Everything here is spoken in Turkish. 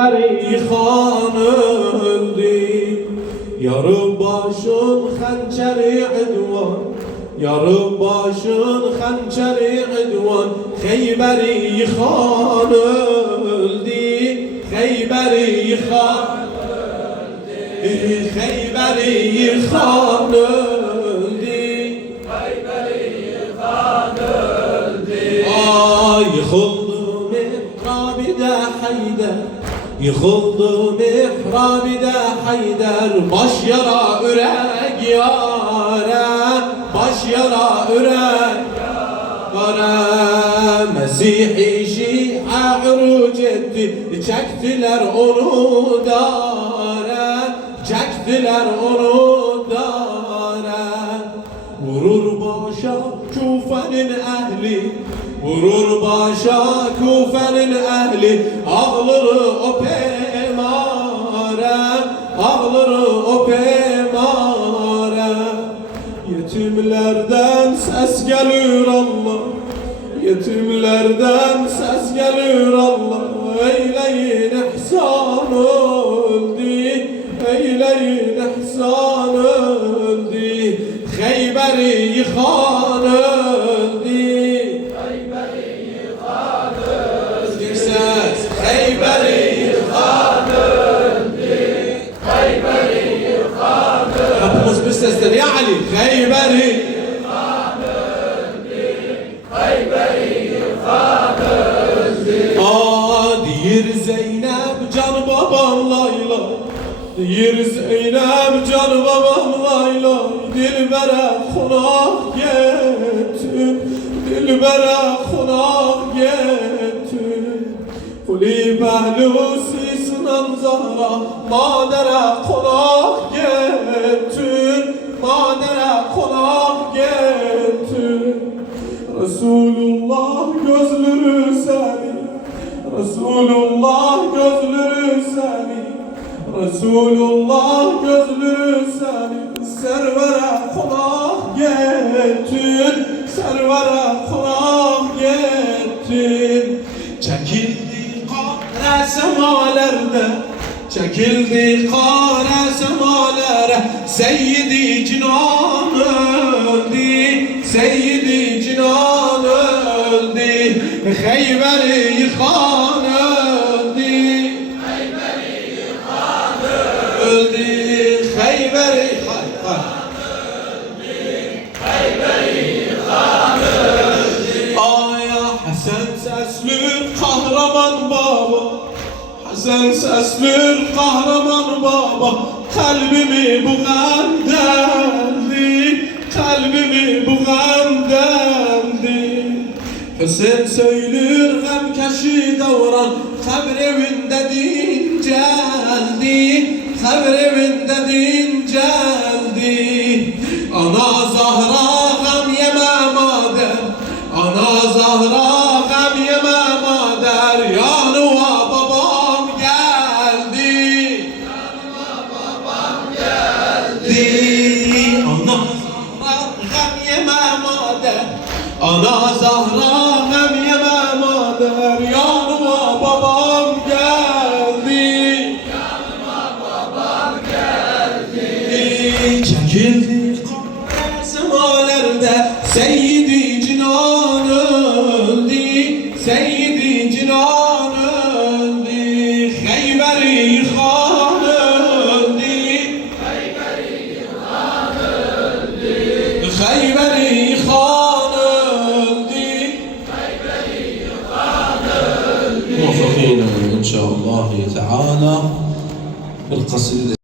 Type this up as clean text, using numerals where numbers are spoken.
Reyhan öldü, yarım başın hançeri idvan, yarım başın hançeri idvan. Heyberi Han öldü, Heyberi Han öldü, Heyberi Han öldü, Heyberi Han öldü. Ay yıkıldı mihrabide Haydar, yıkıldı mihrabide Haydar. Baş yara ürek yara, baş yara ürek yara. Mesih-i Şia uruc etti, çektiler onu dara, çektiler onu dara. Vurur başa Kufe'nin ehli, vurur başa Kufe'nin ehli. Ağları o pemare, ağları o pemare. Yetimlerden ses gelir Allah, yetimlerden ses gelir Allah. Eyleyin ihsan öldü, eyleyin ihsan öldü. Heyberi Han öldü, Heyberi Han öldü. Heyberi Han öldü, Heyberi Han öldü. Kapımız bir sesleri ya Ali. Heyberi Han öldü, Heyberi Han öldü. Dir Zeynep can babam layla, dir Zeynep can babam layla. Dilbere konak getir, dilbere konak getir. Kuli behlusi sınan zahra, madere konak getir, madere konak getir. Resulullah gözleri seni, Resulullah gözleri seni, Resulullah gözleri seni. Servere konak getir, servere konak getir. Çekildi kare semalerde, çekildi kare semalere. Seyyidi Cinan öldü, Seyyidi Cinan öldü. Heyberi Han öldü, Heyberi Han öldü, Heyberi Han öldü, Heyberi Han öldü. Aya Hasan seslür kahraman baba, Hasan seslür kahraman baba. Kalbimi bu gam deldi, kalbimi bu gam deldi. Hüseyin söylür gamkeşi davran, kabrevinde dinceldi, kabrevinde dinceldi. Ana Zahra gam yeme mader, ana Zahra gam yeme mader. Yanıma babam geldi, yanıma babam geldi. Ana Zahra gam yeme mader, ana Zahra gam yeme mader. Yanıma babam geldi, yanıma babam geldi. Çekildi kare semalerde, Seyyidi Cinan öldü, Seyyidi Cinan öldü. Heyberi Han öldü, Heyberi Han öldü, Heyberi Han öldü, Heyberi Han öldü. موفقين إن شاء الله تعالى بالقصيدة.